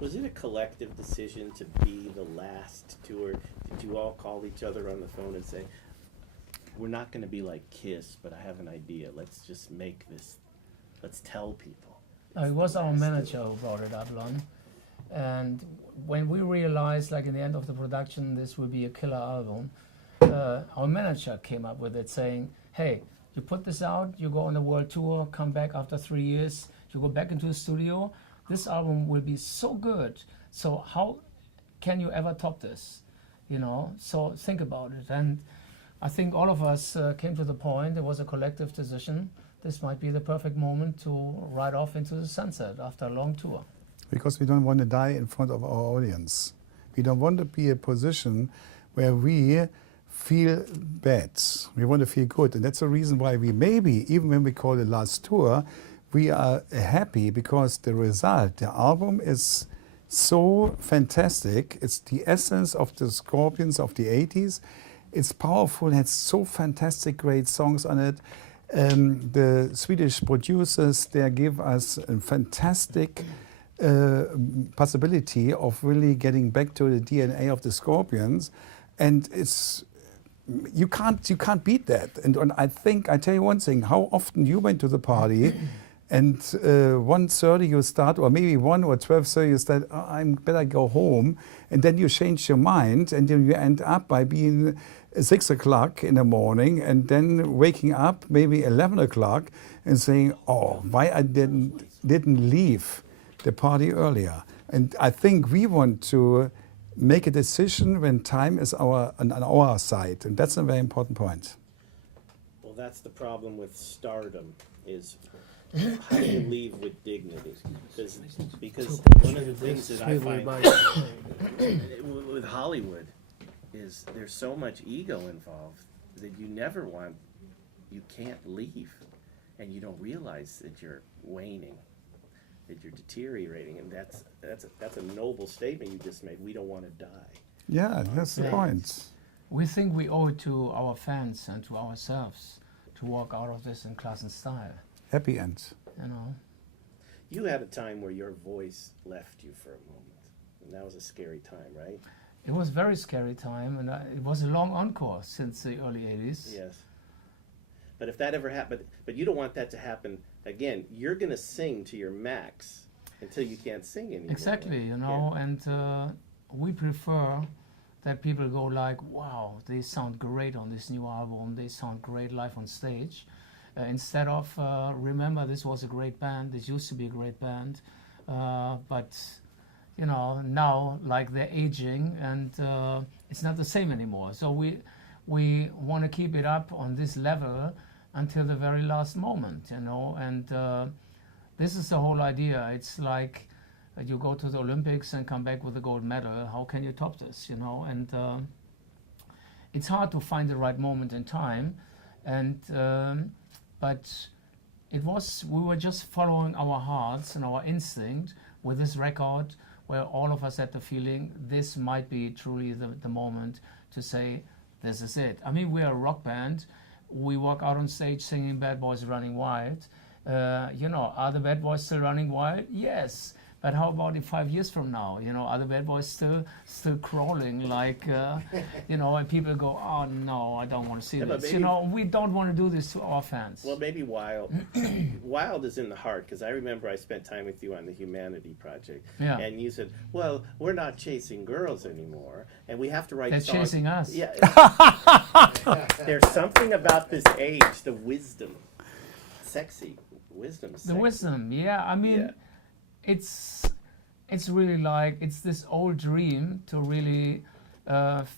Was it a collective decision to be the last tour? Did you all call each other on the phone and say, we're not going to be like Kiss, but I have an idea. Let's just make this, let's tell people. It was our manager who brought it up, Lon. And when we realized, like in the end of the production, this will be a killer album, our manager came up with it saying, hey, you put this out, you go on a world tour, come back after 3 years, you go back into the studio, this album will be so good. So how can you ever top this? You know, so think about it. And I think all of us came to the point, it was a collective decision, this might be the perfect moment to ride off into the sunset after a long tour. Because we don't want to die in front of our audience. We don't want to be in a position where we feel bad. We want to feel good. And that's the reason why we maybe, even when we call it last tour, we are happy because the result, the album is so fantastic. It's the essence of the Scorpions of the 80s. It's powerful, it has so fantastic great songs on it. The Swedish producers, they give us a fantastic possibility of really getting back to the DNA of the Scorpions, and it's you can't beat that. And I think I tell you one thing: how often you went to the party, and 1:30 you start, or maybe 1 or 12:30 you start. Oh, I better go home, and then you change your mind, and then you end up by being 6 o'clock in the morning, and then waking up maybe 11 o'clock and saying, "Oh, why I didn't leave the party earlier." And I think we want to make a decision when time is on our side, and that's a very important point. Well, that's the problem with stardom, is how do you leave with dignity? Because one of the things that I find with Hollywood is there's so much ego involved that you can't leave, and you don't realize that you're waning, that you're deteriorating, and that's a noble statement you just made. We don't want to die. Yeah, that's the point. We think we owe it to our fans and to ourselves to walk out of this in class and style. Happy end. You know. You had a time where your voice left you for a moment, and that was a scary time, right? It was a very scary time, and it was a long encore since the early 80s. Yes. But if that ever happened, but you don't want that to happen again. You're going to sing to your max until you can't sing anymore. Exactly, you know, Yeah. and we prefer that people go like, wow, they sound great on this new album, they sound great live on stage, instead of, remember, this was a great band, this used to be a great band, but, you know, now, like, they're aging, and it's not the same anymore. So we want to keep it up on this level until the very last moment, you know, and this is the whole idea. It's like you go to the Olympics and come back with a gold medal. How can you top this, you know? And it's hard to find the right moment in time, and but we were just following our hearts and our instinct with this record, where all of us had the feeling this might be truly the moment to say, this is it. I mean, we're a rock band. We walk out on stage singing Bad Boys Running Wild. You know, are the Bad Boys still running wild? Yes. But how about in 5 years from now? You know, are the Bad Boys still crawling like, you know, and people go, oh no, I don't want to see this. Maybe, you know, we don't want to do this to our fans. Well, maybe Wild. Wild is in the heart, because I remember I spent time with you on the Humanity Project. Yeah. And you said, well, we're not chasing girls anymore, and we have to write songs. They're chasing us. Yeah. There's something about this age, the wisdom, sexy wisdom. The wisdom, yeah. I mean, yeah. It's really like, it's this old dream to really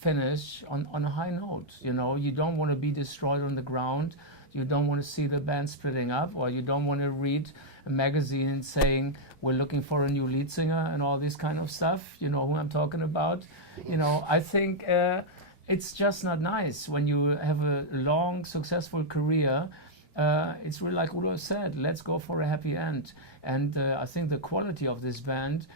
finish on a high note. You know, you don't want to be destroyed on the ground. You don't want to see the band splitting up, or you don't want to read a magazine saying we're looking for a new lead singer and all this kind of stuff. You know who I'm talking about. You know, I think it's just not nice when you have a long, successful career. It's really like Udo said, let's go for a happy end. And I think the quality of this band,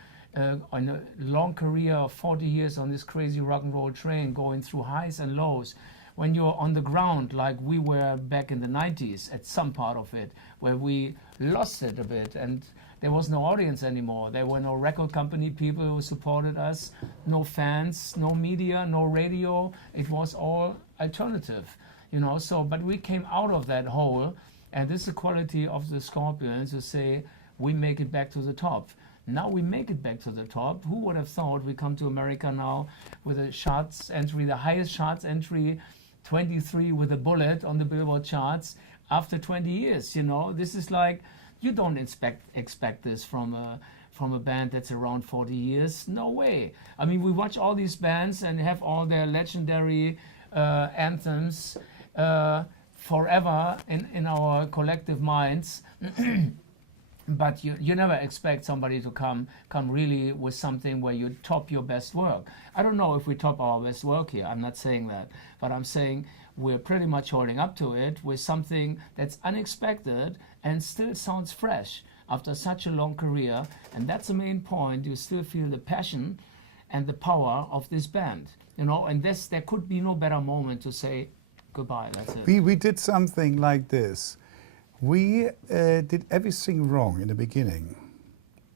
on a long career of 40 years on this crazy rock and roll train, going through highs and lows, when you're on the ground like we were back in the 90s at some part of it, where we lost it a bit and there was no audience anymore. There were no record company people who supported us, no fans, no media, no radio. It was all alternative, you know. So, but we came out of that hole, and this is the quality of the Scorpions to say we make it back to the top. Now we make it back to the top. Who would have thought we come to America now with a charts entry, the highest charts entry, 23 with a bullet on the Billboard charts after 20 years, you know? This is like, you don't expect this from a band that's around 40 years. No way. I mean, we watch all these bands and have all their legendary anthems forever in our collective minds. But you never expect somebody to come really with something where you top your best work. I don't know if we top our best work here. I'm not saying that. But I'm saying we're pretty much holding up to it with something that's unexpected and still sounds fresh after such a long career. And that's the main point. You still feel the passion and the power of this band. You know, and there could be no better moment to say goodbye. That's it. We did something like this. We did everything wrong in the beginning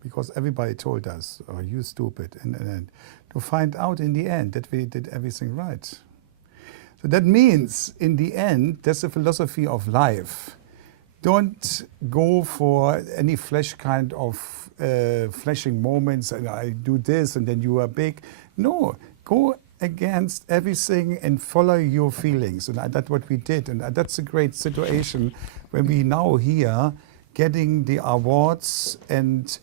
because everybody told us, oh, you stupid, and to find out in the end that we did everything right. So that means, in the end, that's the philosophy of life. Don't go for any flash kind of flashing moments, and I do this and then you are big. No, go against everything and follow your feelings, and that's what we did, and that's a great situation when we now here getting the awards, and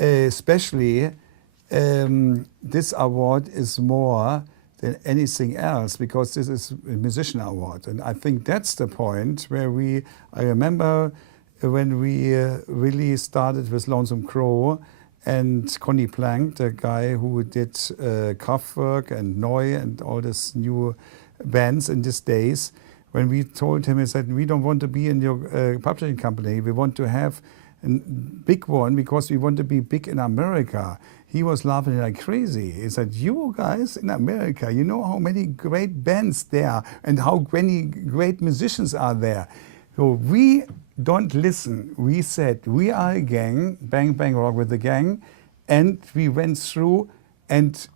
especially this award is more than anything else because this is a musician award, and I think that's the point where I remember when we really started with Lonesome Crow, and Conny Plank, the guy who did Kraftwerk and Neu and all these new bands in these days, when we told him, he said, we don't want to be in your publishing company. We want to have a big one because we want to be big in America. He was laughing like crazy. He said, you guys in America, you know how many great bands there are and how many great musicians are there. So we don't listen. We said, we are a gang, Bang Bang Rock with the gang, and we went through, and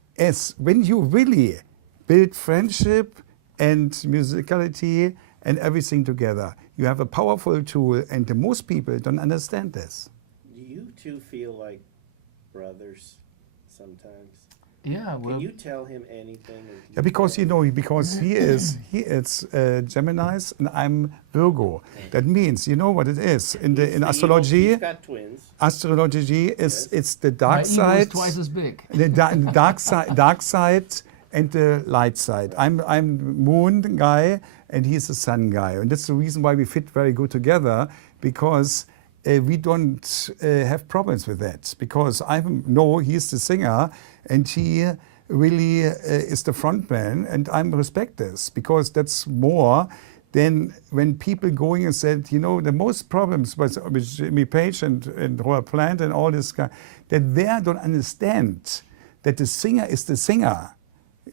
when you really build friendship and musicality and everything together, you have a powerful tool, and most people don't understand this. Do you two feel like brothers sometimes? Yeah, well, can you tell him anything? Yeah, because because he is Gemini's and I'm Virgo. That means you know what it is in astrology. He's got twins. Astrology is it's the dark my ego side. is twice as big. The dark side and the light side. I'm moon guy and he's the sun guy, and that's the reason why we fit very good together, because we don't have problems with that, because he's the singer and he really is the front man, and I respect this, because that's more than when people going and said, you know, the most problems with Jimmy Page and Robert Plant and all this guy, that they don't understand that the singer is the singer.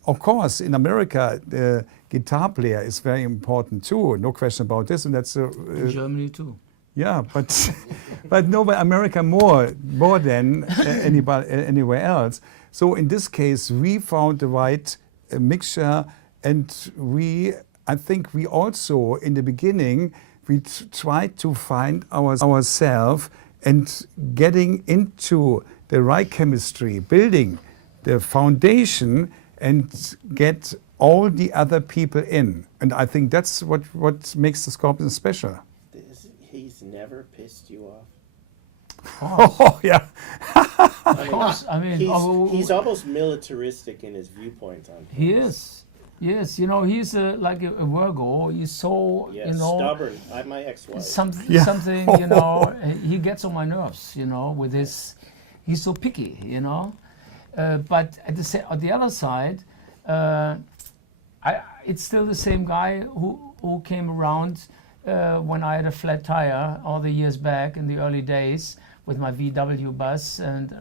Of course, in America, the guitar player is very important too, no question about this, and that's in Germany too. Yeah, but America more than anywhere else. So in this case, we found the right mixture, and I think we also in the beginning we tried to find ourselves and getting into the right chemistry, building the foundation, and get all the other people in. And I think that's what makes the Scorpions special. He's never pissed you off? Oh, yeah. Of course. I mean, he's almost militaristic in his viewpoint on things. He is. Yes, you know, he's like a Virgo. He's so, yes, you know, stubborn. My ex-wife. Something, you know, he gets on my nerves, you know, with his, he's so picky, you know. But at the other side, it's still the same guy who came around when I had a flat tire all the years back in the early days with my VW bus, and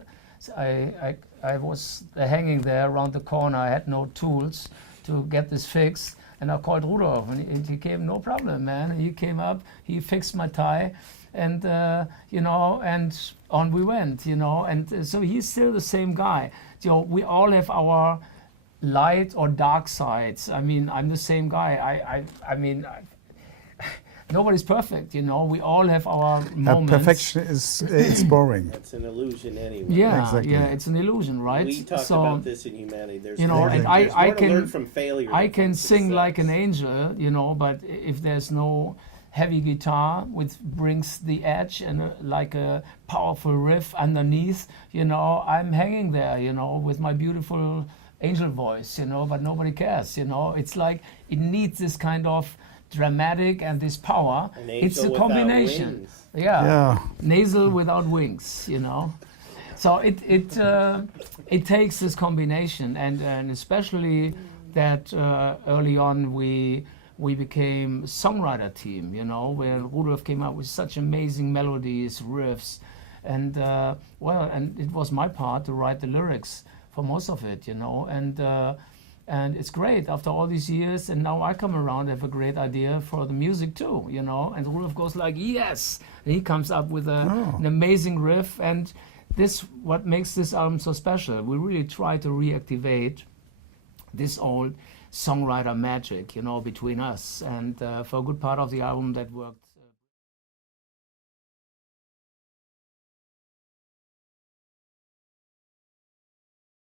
I was hanging there around the corner. I had no tools to get this fixed. And I called Rudolf, and he came, no problem, man. He came up, he fixed my tie, and you know, and on we went, you know. And so he's still the same guy. You know, we all have our light or dark sides. I mean, I'm the same guy. I mean, nobody's perfect, you know. We all have our moments. Perfection is it's boring. That's an illusion anyway. Yeah, Exactly. yeah, it's an illusion, right? We talked about this in humanity. There's you know, more, and there's I more to can learn from failure. I than can from sing success. like an angel, you know, but if there's no heavy guitar which brings the edge and like a powerful riff underneath, you know, I'm hanging there, you know, with my beautiful angel voice, you know, but nobody cares, you know. It's like it needs this kind of dramatic and this power. An It's a angel without combination. wings. Yeah. Nasal without wings, you know. So it takes this combination, and especially that early on we became songwriter team, you know, where Rudolf came up with such amazing melodies, riffs, and and it was my part to write the lyrics for most of it, you know, and it's great after all these years, and now I come around, have a great idea for the music too, you know, and Rudolf goes like, yes, and he comes up with an amazing riff, and this what makes this album so special. We really try to reactivate this old songwriter magic, you know, between us, and for a good part of the album that worked